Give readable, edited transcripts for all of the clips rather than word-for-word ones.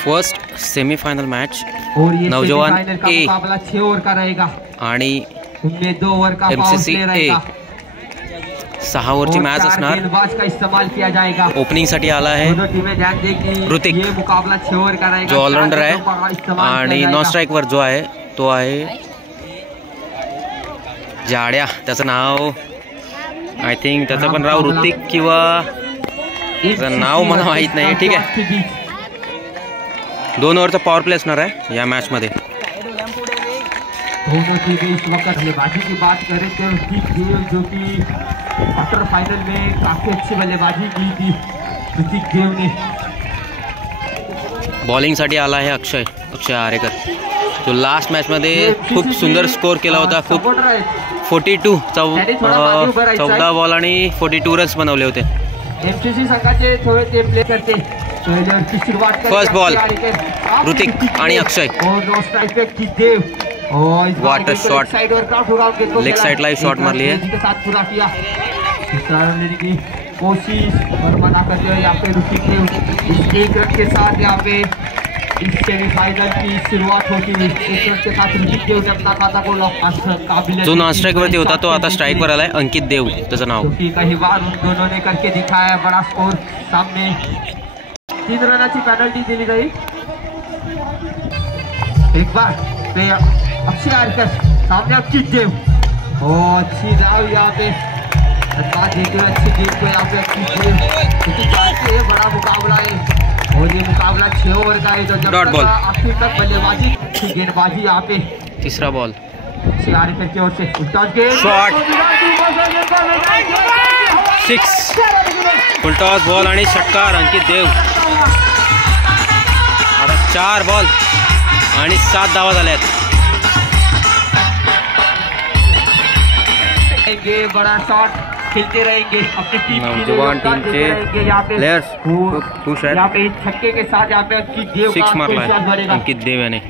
First semifinal match और ये नौजवान का ए मुकाबला 6 ओवर का रहेगा आणि उनमें 2 ओवर का MCC ए 6 ओव्हरची मॅच असणार। गेंदबाज का इस्तेमाल किया जाएगा। ओपनिंग साठी आला आहे दोनों टीमें ध्यान दें कि ऋतिक, ये मुकाबला 6 ओवर का रहेगा, जो ऑलराउंडर आहे आणि नॉन स्ट्राइक वर जो आहे तो आहे जाड्या, त्याचं नाव आय थिंक त्याचं पण नाव ऋतिक किंवा त्याचं नाव मला माहित नाही। ठीक आहे, 2 ओव्हरचा पॉवर प्ले असणार आहे या मॅच मध्ये। दोनों टीमें इस वक्त बल्लेबाजी की बात करें तो ऋतिक देव जो कि क्वार्टर फाइनल में काफी अच्छी बल्लेबाजी की थी, ऋतिक देव ने। बॉलिंग साठी आला आहे अक्षय आरेकर, जो लास्ट मॅच मध्ये खूप सुंदर स्कोर केला होता। खूप 42 14 बॉल आणि 42 रन्स बनवले होते। MCC संघाचे थोडे ते प्ले करते। फर्स्ट बॉल ऋतिक आणि Akshay, water shot, leg side live shot मार लिए कोशिश बर्बाद करते हुए यहाँ पे ऋतिक ने इस 1 रन के साथ यहाँ पे इस सेमीफाइनल की शुरुआत होती है। 1 रन के साथ ऋतिक देव ने अपना खाता को लॉक। जो नॉन स्ट्राइक वरती होता तो आता स्ट्राइक वर आलाय, अंकित देव त्याचं नाव। कई बार उन दोनों ने करके दिखाया, बड़ा स्कोर सामने। 3 रनाची पेनल्टी दिली गई। एक बार अक्षय आरेकर सामने अंकित देव, अच्छी राव यहाँ पे देते हुए अच्छी गेंद को यहाँ पे अंकित देव, क्योंकि ये बड़ा मुकाबला है और ये मुकाबला 6 ओवर का है। तो जब तक आखिर तक बल्लेबाजी गेंदबाजी यहाँ पे। तीसरा बॉल अक्षय आरेकर की ओर से शॉट 6 फुल टॉस बॉल आणि षटकार अंकित देव। आता 4 बॉल आणि 7 धावा झाल्यात। बड़ा शॉट खेलते रहेंगे अपनी टीम नौजवान टीम के प्लेयर्स खुश आहेत। यहाँ पे छक्के के साथ यहाँ पे अंकित देव 6 मारला आहे अंकित देव याने।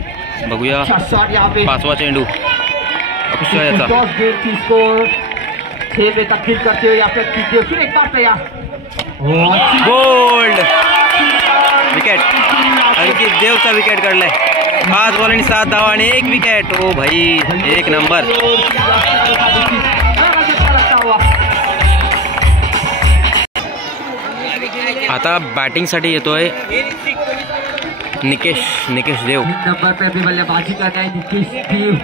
बघूया 5वा चेंडू अक्षय याचा 6 में तब्दील करते हुए यहाँ पे अंकित देव फिर एक बार तैयार। गोल्ड विकेट, अंकित देवचा विकेट काढलाय। 5 बॉल आणि 7 धावा आणि 1 विकेट। ओ भाई, 1 नंबर। आता बॅटिंग साठी येतोय निकेश देव। नंबर पे भी बल्लेबाजी कर रहा है निकेश देव।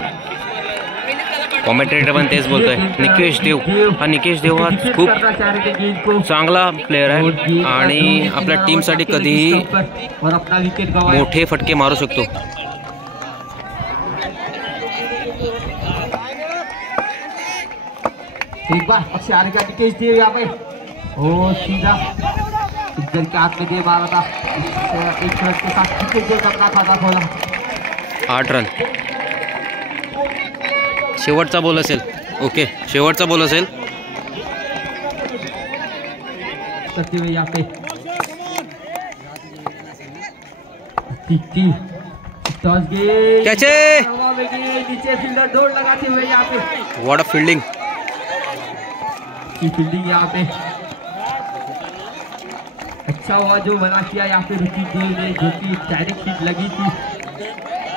कॉमेंटेटर पण तेच बोलतोय निकेश देव। हा निकेश देव हा खूप चांगला प्लेयर आहे आणि आपल्या टीम साठी कधीही मोठे फटके मारू शकतो। एक बार अक्षय आरेकर निकेश देव यहाँ पे सीधा इधर के हाथ में दे मारा था। 1 रन के साथ निकेश देव अपना खाता खोला। 8 रन। शेवटचा बॉल असेल। ओके, शेवटचा बॉल असेल। करते हुए यहाँ पे कैचे नीचे फील्डर दौड़ लगाते हुए यहाँ पे व्हाट अ फील्डिंग यहाँ पे अच्छा हुआ जो बना किया यहाँ पे ऋतिक देव ने, जो कि डायरेक्ट हिट लगी थी।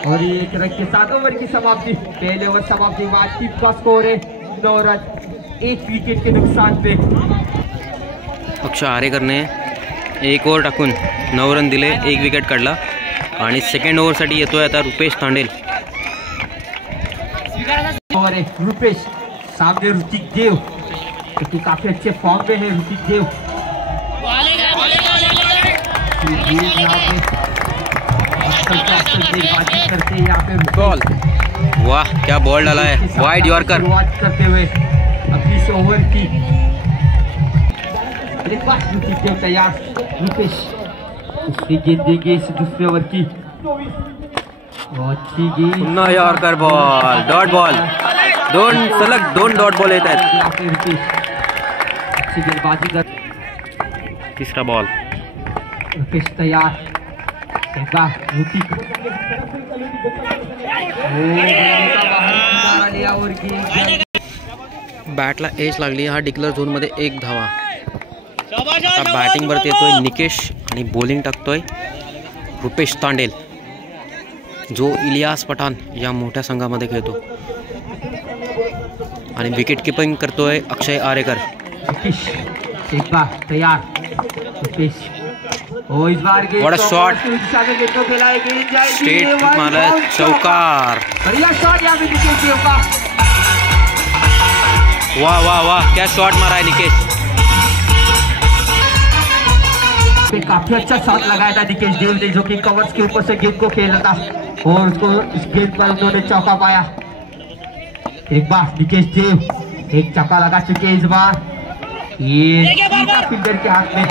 और 1 रन के साथ ओवर की समाप्ति। पहले ओवर समाप्ति के बाद टीम का स्कोर है 9 रन 1 विकेट के नुकसान पे। अक्षय आरेकरने 1 ओव्हर टाकून 9 रन दिले, 1 विकेट काढला आणि सेकंड ओव्हर साठी येतोय आता रुपेश तांडेल। ओव्हर है रुपेश, सामने ऋतिक देव, क्योंकि काफी अच्छे फॉर्म में है ऋतिक देव। बॉल, वाह क्या बॉल डाला है, वाइड यॉर्कर करते हुए अपनी ओवर की। ऋतिक देव तैयार, रुपेश उसकी गेंद देंगे इस दूसरे ओवर की। अच्छी गेंद, यॉर्कर बॉल, डॉट बॉल, 2 सलग 2 डॉट बॉल येत आहेत। अच्छी गेंदबाजी कर। तीसरा बॉल रुपेश तैयार। ऋतिक बॅटला एज लागली। हा डिक्लेअर झोन मध्ये 1 धावा। आता बॅटिंग वरती येतोय निकेश आणि बॉलिंग टाकतोय रुपेश तांडेल, जो इलियास पठाण या मोठ्या संघामध्ये खेळतो. आणि विकेट किपिंग करतोय अक्षय आरेकर. एक बार तैयार रुपेश. इस बार What a shot. स्ट्रेट मारा चौकार. बढ़िया शॉट यहाँ पे निकेश देव का. वाह वाह वाह, क्या शॉट मारा है निकेश. काफी अच्छा शॉट लगाया था निकेश देव ने, जो कि कवर्स के ऊपर से गेंद को खेला था और उसको इस गेंद पर उन्होंने चौका पाया. एक बार निकेश देव एक चौका लगा चुके इस बार. ये फील्डर के हाथ में.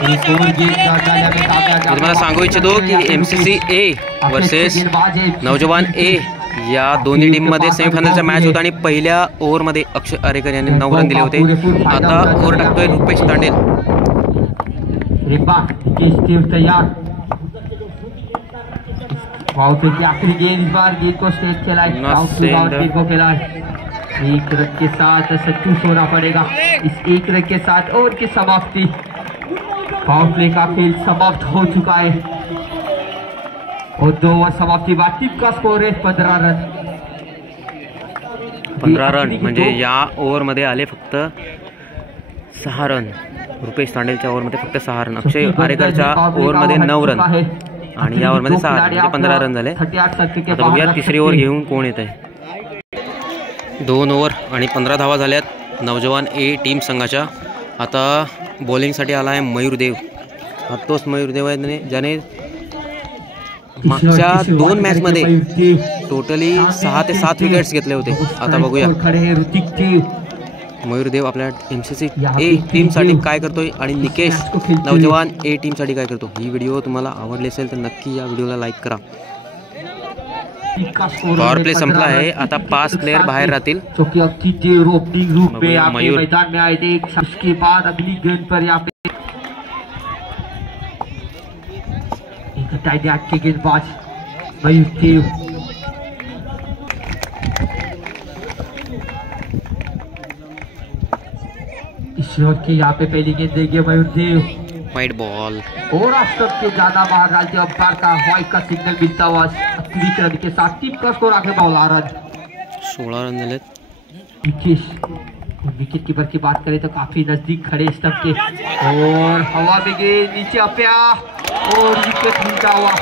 तुम्हाला सांगू इच्छितो की MCC A वर्सेस नौजवान A या दोन्ही टीममध्ये सेमीफायनलचा मॅच होता आणि पहिल्या ओव्हरमध्ये अक्षय आरेकर यांनी 9 रन दिले होते. आता ओव्हर टाकतोय रुपेश तांडेल. तैयार. आखिरी गेंद इस बार गेंद को स्ट्रेट खेला है, गेंद को खेला है. एक रन के साथ संतुष्ट होना पड़ेगा. इस एक रन के साथ ओवर की समाप्ति. पावर प्ले का खेल समाप्त हो चुका है और 2 ओवर समाप्ति बाद टीम का स्कोर है 15 रन. 15 रन म्हणजे या ओव्हरमध्ये आले फक्त 6 रन. रुपेश तांडेलच्या ओव्हरमध्ये फक्त 6 रन. अक्षय आरेकरच्या ओव्हरमध्ये 9 रन आणि या ओव्हरमध्ये 6 रन, म्हणजे 15 रन झाले. आता बघूया तिसरी ओव्हर घेऊन कोण येत आहे. 2 ओव्हर आणि 15 धावा झाल्यात नौजवान A टीम संघाच्या. आता बॉलिंगसाठी आला आहे मयूरदेव. हा तोच मयूरदेव आहे ज्याने मागच्या 2 मॅचमध्ये टोटली 6 ते 7 विकेट्स घेतले होते. आता बघूया मयूरदेव आपल्या MCC A टीमसाठी काय करतोय आणि निकेश नौजवान A टीमसाठी काय करतो. ही व्हिडिओ तुम्हाला आवडली असेल तर नक्की या व्हिडिओला लाईक करा. पॉवर प्ले संपला आहे. आता 5 प्लेयर बाहेर राहतील. मयूर मैदान में आए थे. उसके बाद अगली गेंद पर यहाँ पे के गेंदबाज मयूर देव. इस ओवर की यहाँ पे पहली गेंद देंगे मयूर देव. वाइड बॉल और अब तक के ज्यादा बाहर डालते अंपायर का व्हाइट का सिग्नल मिलता हुआ रन के साथ टीम का स्कोर आगे 12 रन. 16 रन झाले. विकेट कीपर की बात करें तो काफी नजदीक खड़े स्टंप के और हवा में गए नीचे अपया और विकेट मिलता हुआ. ओ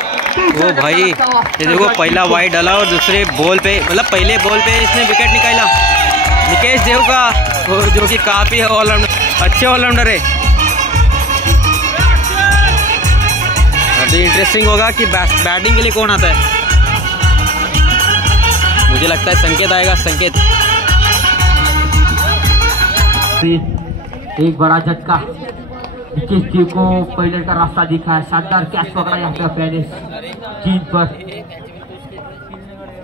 भाई ये देखो, पहला वाइड डाला और दूसरे बॉल पे, मतलब पहले बॉल पे इसने विकेट निकाला निकेश देव का, जो कि काफी ऑलराउंडर, अच्छे ऑलराउंडर है. अभी इंटरेस्टिंग होगा कि बैटिंग के लिए कौन आता है. मुझे लगता है संकेत आएगा. संकेत एक बड़ा झटका. निकेश देव को पहले का रास्ता दिखा है. शानदार कैच पकड़ा यहाँ पे पहले गेंद पर.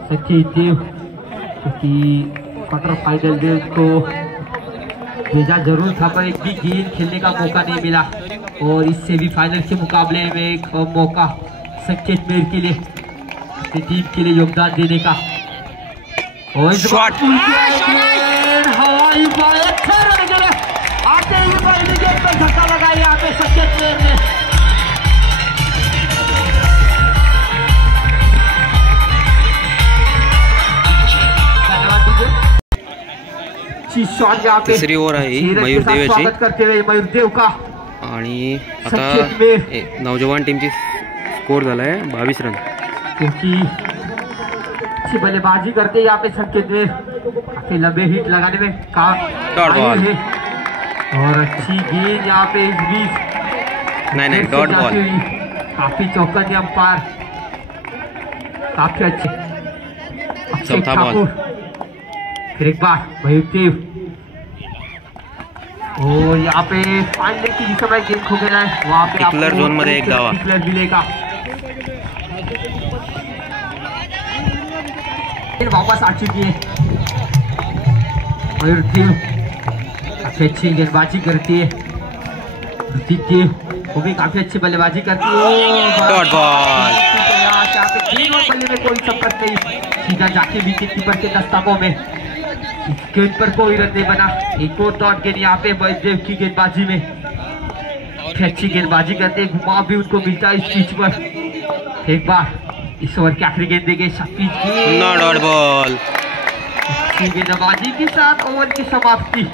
संकेत देव क्योंकि क्वार्टर फाइनल में उसको भेजा जरूर था पर एक भी गेंद खेलने का मौका नहीं मिला और इस सेमीफाइनल के मुकाबले में एक मौका संकेत मेर के लिए, टीम के लिए योगदान देने का. और शॉट हवाई बॉल अच्छा रन गया. आते ही पहली गेंद पर धक्का लगा यहाँ पे संकेत मेर ने. शॉट यहाँ पे तिसरी ओव्हर आहे मयूर देवची. स्वागत करते हुए मयूर देव का. आणि आता नौजवान टीमची स्कोर झाला आहे 22 रन. क्योंकि अच्छी बल्लेबाजी करते यहाँ पे संकेत में काफी लंबे हिट लगाने में डॉट बॉल है और अच्छी गेंद यहाँ पे इस बीच. नहीं डॉट बॉल. काफी चौकन्ने अंपायर, काफी अच्छे. चौथा बॉल. फिर एक बार मयूर देव और यहाँ पे फाइनल की जिस समय गेंद खो गया है वहाँ पे टिकलर जोन मध्ये एक धावा मिलेगा. वापस आ चुकी है मयूर देव. काफी अच्छी गेंदबाजी करती है. ऋतिक देव वो भी काफी अच्छी बल्लेबाजी करती है. Dot ball. बल्ले में कोई संपर्क नहीं, सीधा जाके विकेट कीपर के दस्तकों में. गेंद पर कोई रन नहीं बना. एक और डॉट गेंद यहाँ पे बलदेव की गेंदबाजी में. अच्छी गेंदबाजी करते, घुमाव भी उनको मिलता है इस पिच पर. एक बार इस ओवर के आखिरी गेंद देंगे शक्ति की पुन्हा डॉट बॉल. गेंदबाजी के साथ ओवर की समाप्ति.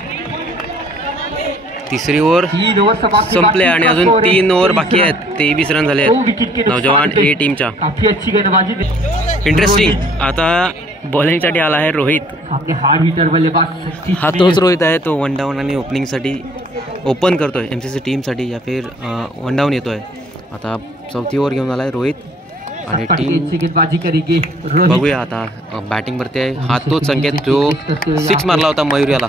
तिसरी ओव्हर 3 ओव्हर समाप्ती संपले आणि अजून 3 ओव्हर बाकी आहेत. 23 रन झाले आहेत नौजवान ए टीमच्या. काफी अच्छी गेंदबाजी. इंटरेस्टिंग. आता बॉलिंगसाठी आला आहे रोहित. आपले हार्ड हिटर बल्लेबाज हा तोच रोहित आहे तो वन डाऊन आणि ओपनिंगसाठी ओपन करतोय एमसीसी टीमसाठी या फिर वन डाऊन येतोय. आता चौथी ओव्हर घेऊन आलाय रोहित आणि टीम गेंदबाजी करेगी. बघूया आता बॅटिंग वरती आहे. हा तोच संकेत जो 6 मारला होता मयूर याला.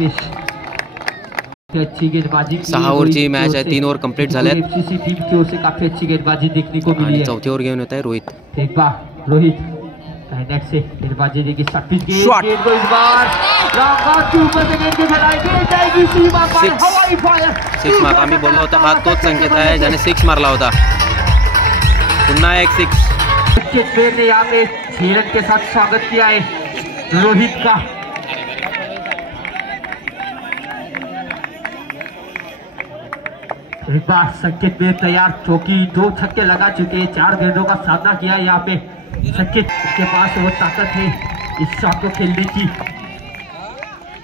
अच्छी गेंदबाजी. 6 ओव्हरची मॅच आहे. 3 ओव्हर कंप्लीट झाल्यात एफसीसी टीम की ओर से काफी अच्छी गेंदबाजी देखने को मिली आणि है. चौथी ओव्हर घेऊन येत आहे रोहित. एक बार रोहित नेट से गेंदबाजी देगी. Shot Shot. को इस बार लॉन्ग के ऊपर से गेंद खिलाएगी जाएगी सीमा पर. Six. हवाई फायर 6 मारला. आम्ही बोललो होतो हा तोच संकेत आहे ज्याने 6 मारला होता. पुन्हा एक 6. प्लेयर ने यहाँ पे 6 रन के साथ स्वागत किया है रोहित का. एक बार संकेत में तैयार क्योंकि 2 छक्के लगा चुके हैं. 4 गेंदों का सामना किया है यहाँ पे संकेत के पास वो ताकत है इस शॉट को खेलने की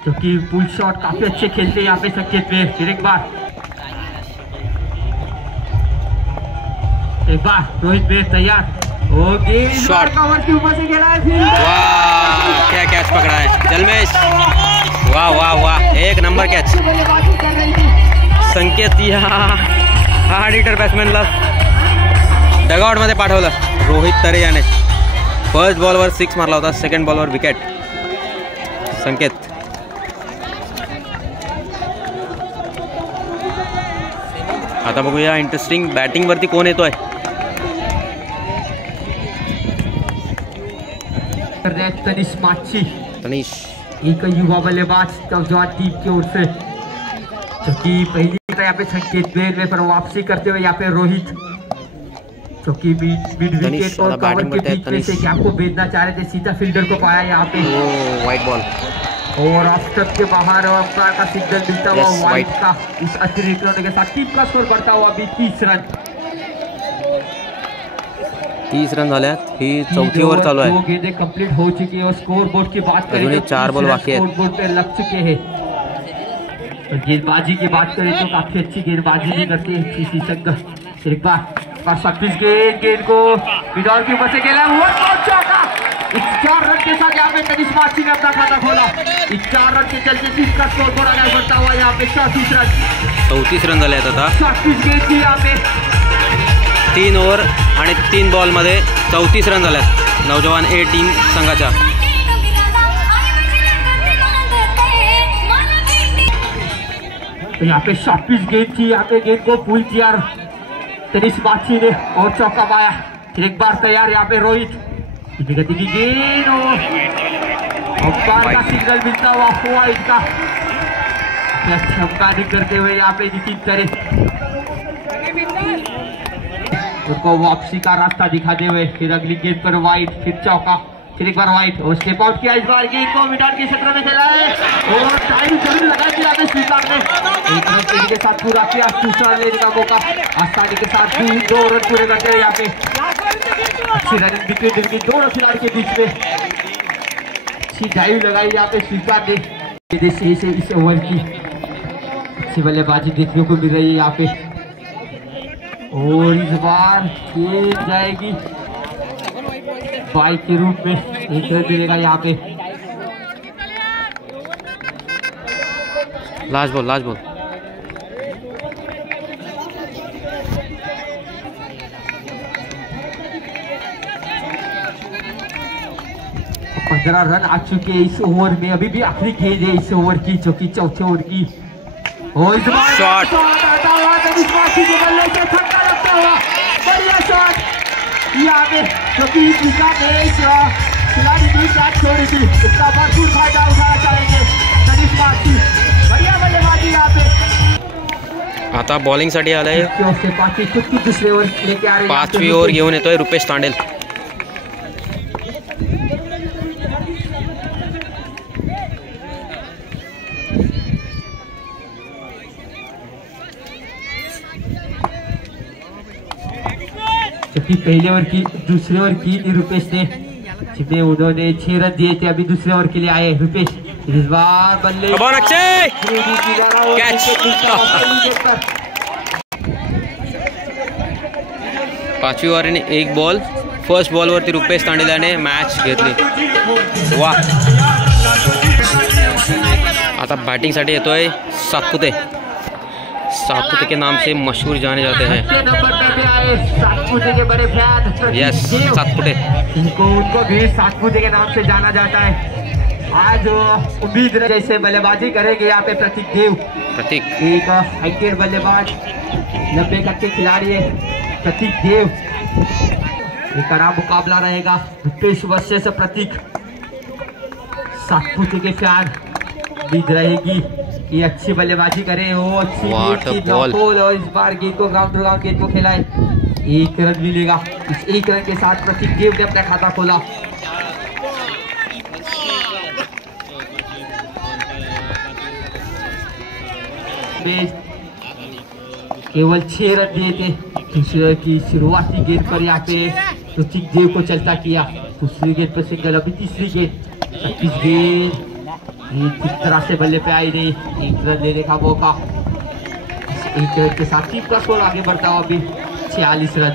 क्योंकि पुल शॉट काफी अच्छे खेलते हैं यहाँ पे संकेत में. फिर एक बार रोहित में तैयार. शॉट कवर के ऊपर से खेला है. फिर वाह क्या कैच पकड़ा है जलमेश. वाह वाह वाह एक नंबर कॅच. संकेत या हार्ड हिटर बॅट्समॅनला डगआउटमध्ये पाठवलं रोहित तरे याने. फर्स्ट बॉलवर 6 मारला होता. सेकंड बॉलवर विकेट संकेत. आता बघूया इंटरेस्टिंग बॅटिंग वरती कोण येतोय. तनिष माची तनिष एक युवा बल्लेबाज नौजवान टीम की ओर से जो कि पहली यहाँ पे संकेत बेर में पर वापसी करते हुए यहाँ पे रोहित जो कि मिड विकेट और कवर के बीच में से गैप को भेजना चाह रहे थे. सीधा फील्डर को पाया यहाँ पे. वाइट बॉल और ऑफ स्टंप के बाहर अंपायर का सिग्नल मिलता हुआ वाइट का. इस अतिरिक्त रन के साथ टीम का स्कोर बढ़ता हुआ अभी 30 रन. 30 रन झाल्यात. ही चौथी ओव्हर चालू आहे. 2 गेंदें कंप्लीट हो चुकी है और स्कोर बोर्ड की बात करें तो 4 बॉल बाकी है. स्कोर बोर्ड पे लग चुके हैं. गेंदबाजी की बात करें तो काफी अच्छी गेंदबाजी भी करते हैं एफसीसी संघ. एक बार 26 गेंद को विदौर की ऊपर से खेला हुआ. इस 4 रन के साथ यहाँ पे तनिष माची ने अपना खाता खोला. इस 4 रन के चलते टीम का स्कोर बोर्ड आगे बढ़ता हुआ यहाँ पे 34 रन. 34 रन झाले आहेत आता. 36 गेंद थी यहाँ पे. 3 ओव्हर आणि 3 बॉलमध्ये 34 रन झाल्यात नौजवान ए टीम संघाच्या. तो यहाँ पे 26 गेंद थी. यहाँ पे गेंद को पुल किया तनिष माची ने और चौका पाया. फिर एक बार तैयार यहाँ पे रोहित. गति की गेंद और अंपायर का सिग्नल मिलता हुआ वाइट का. छक्का करते हुए यहाँ पे नितिन तरे उनको वापसी का रास्ता दिखाते हुए. फिर अगली गेंद पर वाइट. फिर चौका. फिर एक बार वाइट और स्टेप आउट किया. इस बार गेंद को मैदान के क्षेत्र में खेला है और टाइम जरूर लगा दिया स्वीकार ने. एक रन के साथ पूरा किया. दूसरा लेने का मौका आसानी के साथ 2 रन पूरे करते हुए यहाँ पे अच्छी रनिंग विकेट दोनों खिलाड़ी के बीच में. अच्छी ड्राइव लगाई यहाँ पे स्वीकार ने. इस ओवर की अच्छी बल्लेबाजी देखने को मिल रही है यहाँ पे. और इस बार खेल जाएगी बाइक के रूप में. एक रन मिलेगा यहाँ पे. लास्ट बॉल 15 रन आ चुके हैं इस ओवर में. अभी भी आखिरी गेंद है इस ओवर की जो कि चौथे ओवर की. और इस बार शॉट. आता हुआ तनिष माची के बल्ले से छक्का लगता हुआ. बढ़िया शॉट यहाँ पे जो कि इस खिलाड़ी की शॉट छोड़ी थी. इसका भरपूर फायदा उठाना चाहेंगे तनिष माची. बढ़िया बल्लेबाजी यहाँ पे. आता बॉलिंगसाठी आलाय. दुसरे ओवर लेके आ रहे. 5वी ओव्हर घेऊन येतोय रुपेश तांडेल. क्योंकि पहले ओवर की दूसरे ओवर की रुपेश ने, जिसमें उन्होंने 6 रन दिए थे। अभी दूसरे ओवर के लिए आए रुपेश। इस बार बल्ले पाचवी ओव्हरने एक बॉल, फर्स्ट बॉलवरती रुपेश तांडेलाने मॅच घेतली। वा, आता बॅटिंगसाठी येतोय सातपुते। सातपुते के नाम से मशहूर जाने जाते हैं। सातपुते के बड़े फैन। यस, सातपुते, उनको भी सातपुते के नाम से जाना जाता है। आज उम्मीद जैसे बल्लेबाजी करेंगे यहाँ पे प्रतीक देव। प्रतीक एक हाइटेड बल्लेबाज, 90 कट्टे खिलाड़ी है प्रतीक देव। एक कड़ा मुकाबला रहेगा रुपेश वर्सेस प्रतीक। सातपुते के फैन, उम्मीद रहेगी कि अच्छी बल्लेबाजी करे, वो अच्छी बॉल और इस बार गेंद को ग्राउंड टू ग्राउंड गेंद को खिलाए। 1 रन मिलेगा। इस 1 रन के साथ प्रतीक देव ने अपना खाता खोला। केवल 6 रन दिए थे। दूसरे की शुरुआती गेंद पर यहाँ पे प्रतीक देव को चलता किया। दूसरी गेंद पर सिंगल। अभी तीसरी गेंद, 36 गेंद किस तरह से बल्ले पे आई नहीं। 1 रन लेने का मौका। 1 रन के साथ टीम का स्कोर आगे बढ़ता हुआ अभी 46 रन।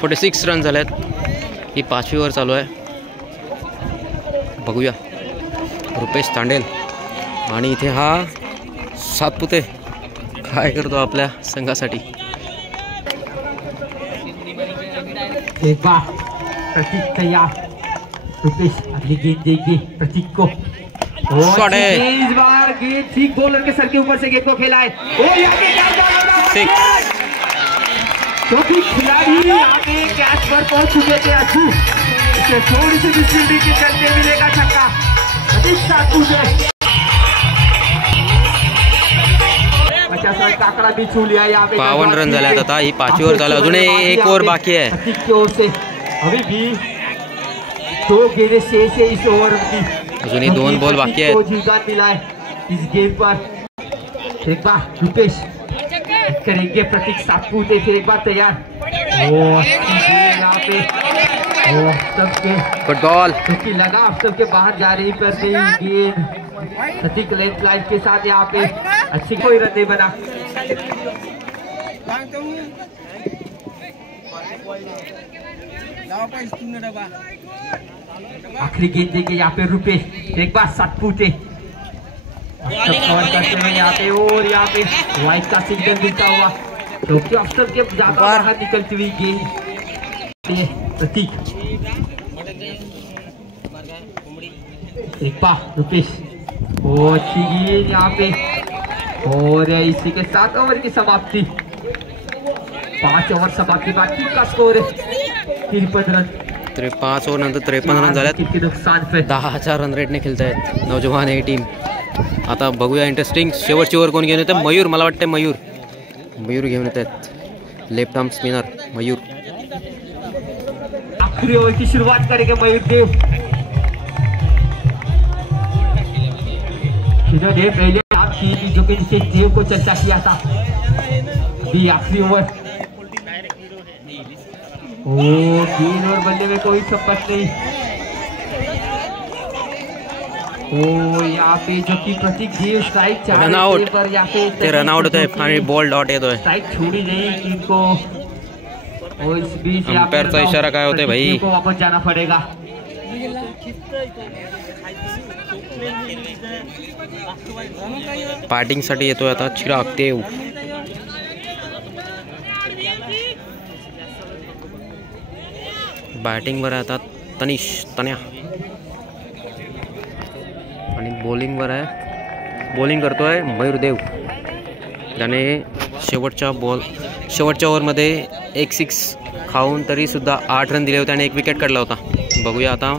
46 रन झालेत। ही 5वी ओव्हर चालू आहे। बघूया रुपेश तांडेल आणि इथे हा सातपुते काय करतो आपल्या संघासाठी। एक बार प्रतीक तैयार। रुपेश अगली गेंद देगी प्रतीक को। इस बार गेंद ठीक बॉलर के सर के ऊपर से गेंद को खेला है। क्योंकि खिलाड़ी आगे कैच पर पहुंच चुके थे। अच्छू थोड़ी सी फील्डिंग के चलते मिलेगा छक्का। 50 रन का आंकड़ा भी छू लिया यहाँ पे। 52 रन झाले आता। ही 5वी ओव्हर चालू, अजून एक ओव्हर बाकी आहे। प्रतीक की ओर से अभी भी 2 गेंदें शेष है इस ओवर की। अजूनही 2 बॉल बाकी आहेत। जीवन मिला है इस गेम पर। एक बार रुपेश करेंगे प्रतीक सातपुते। फिर एक बार तैयार। यहाँ पे गुड बॉल, क्योंकि लगा अफसर के बाहर जा रही पर गेंद प्रतीक लेंथ लाइन के साथ यहाँ पे अच्छी कोई रन नहीं बना। आखिरी गेंद देंगे यहाँ पे रुपेश। एक बार सातपुते कवर करते हुए यहाँ पे, और यहाँ पे वाइट का सिग्नल मिलता हुआ क्योंकि अफसर के ज्यादा बाहर निकलती हुई गेंद प्रतीक। एक बार रुपेश, अच्छी गेंद यहाँ पे, और इसी के साथ ओवर की समाप्ति। 5 ओवर समाप्ति बाद टीम का स्कोर 53 रन। 5 ओव्हर नंतर 53 रन झाल्यात। नुकसान पे 10,000 रन रेटने खेळतायत नौजवान ही टीम। आता बघूया इंटरेस्टिंग शेवटची ओव्हर कोण घेऊन येते। मयूर, मला वाटतं मयूर घेऊन येत आहेत। लेफ्ट आर्म स्पिनर मयूर। आखिरी ओवर की शुरुआत करेंगे मयूर देव। जिन्होंने पहले आपकी जो कि जिसे देव को चर्चा किया था। आखिरी ओवर, 3 ओवर बल्ले में कोई संपर्क नहीं। यहाँ पे जो कि प्रतीक देव स्ट्राइक रनआउट पर यहाँ पे रनआउट होत आहे आणि बॉल डॉट येतोय। स्ट्राइक छोड़ी नहीं टीम को, और इस बीच अंपायरचा इशारा काय होतोय भाई? को वापस जाना पड़ेगा। बॅटिंगसाठी येतोय आता चिराग देव। बॅटिंगवर आहे आता तन्या, आणि बॉलिंगवर आहे, बॉलिंग करतोय मयूर देव, ज्याने शेवटच्या ओव्हरमध्ये 1 6 खाऊन तरीसुद्धा 8 रन दिले होते आणि 1 विकेट काढला होता। बघूया आता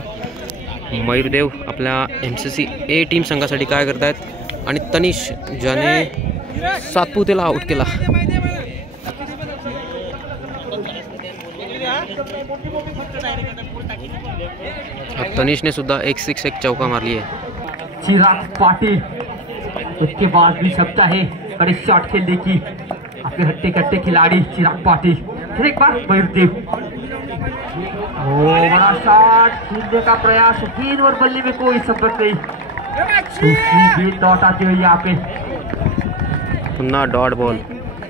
मयूर देव आपल्या MCC A टीम संघासाठी काय करतायत, आणि तनिष ज्याने सातपुतेला आउट केला। तनिष ने सुद्धा 1 6 1 चौका मारली है। चिराग पाटिल उसके बाद भी क्षमता है बड़े शॉट खेलने की। अपने हट्टे कट्टे खिलाड़ी चिराग पाटिल। फिर एक बार मयूर देव, बड़ा शॉट छूटने का प्रयास, गेंद और बल्ले में कोई संपर्क नहीं। दूसरी गेंद डॉट आती हुई यहाँ पे, पुन्हा डॉट बॉल।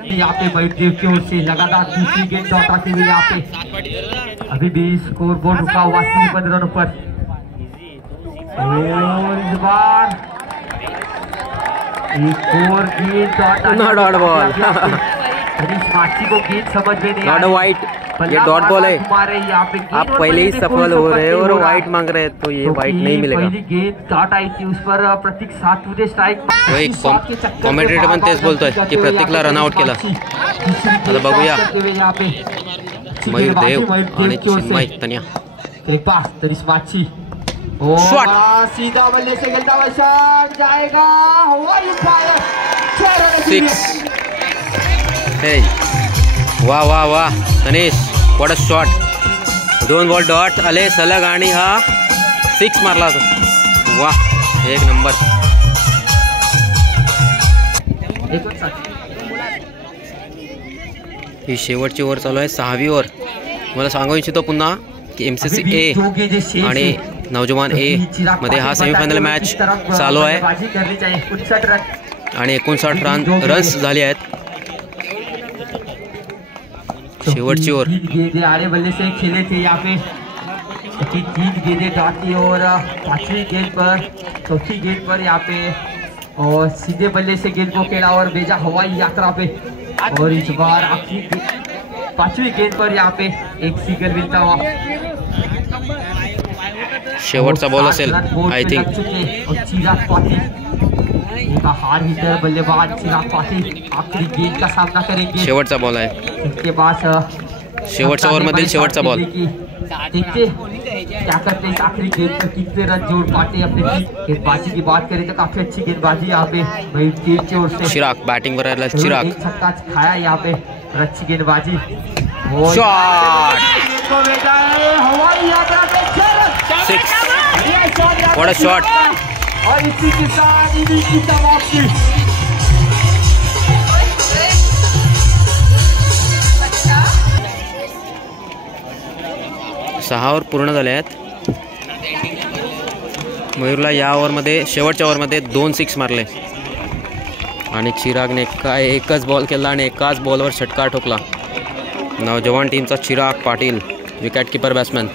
यहाँ पे महदेव की ओर से लगातार दूसरी गेंद डॉट आती हुई यहाँ पे। अभी भी स्कोर बोर्ड रुका हुआ 15 रनों पर। और इस बार एक और गेंद डॉट बॉल। तनिष माची को गेंद समझ में नहीं आ रही। वाइट, ये डॉट बॉल है। आप पहले ही सफल हो रहे हो और वाइट मांग रहे हैं, तो ये वाइट नहीं मिलेगा। पहली गेंद डॉट आई थी, उस पर प्रतीक 7 मुझे स्ट्राइक। कॉमेंटेटर पण तेच बोलतोय की प्रतीकला रनआउट केला। आता बघूया मयूर देव आणि चिन्मय तनिया। एक पास तनिष माची, शॉट सीधा बल्ले से खेलता हुआ शॉट जाएगा, हवाई फायर 6। हे वाह वाह वाह Tanish, what a shot. 2 ball dot आले सलग आणि हा 6 मारला। वाह, एक नंबर। ही शेवटची ओव्हर चालू आहे, 6वी ओव्हर। मला सांगू इच्छितो पुन्हा की MCC A आणि नौजवान A मध्ये हा सेमीफायनल मॅच चालू आहे आणि 59 रन्स झाले आहेत। शेवटची ओव्हर, गेंदें आड़े बल्ले से खेले थे यहाँ पे। 3 गेंदें डॉट की और 5वीं गेंद पर, चौथी गेंद पर यहाँ पे और सीधे बल्ले से गेंद को खेला और भेजा हवाई यात्रा पे। और इस बार आखिरी 5वीं गेंद पर यहाँ पे एक सिंगल मिलता हुआ। शेवटचा बॉल असेल आय थिंक। और चिराग पाटिल हार हिटर बल्लेबाज चिराग पाटिल आखिरी गेंद का सामना करेंगे। शेवटचा बॉल आहे, इसके बाद शेवटच्या ओव्हर मधील शेवटचा बॉल। देखते क्या करते हैं आखिरी गेंद पर, कितने रन जोड़ पाते अपने गेंदबाजी की बात करें तो काफी अच्छी गेंदबाजी यहाँ पे भाई टीम की ओर से। चिराग बैटिंग पर आला, चिराग एक छक्का खाया यहाँ पे, अच्छी गेंदबाजी। शॉट, हवाई यात्रा पे 6। What a shot. और इसी के साथ इन्हीं की समाप्ति। 6 ओव्हर पूर्ण झाले आहेत। मयूरला या ओव्हरमध्ये, शेवटच्या ओव्हरमध्ये 2 6 मारले आणि चिरागने एकच बॉल केला आणि एकाच बॉलवर षटकार ठोकला। नौजवान टीमचा चिराग पाटील, विकेट कीपर बॅट्समॅन।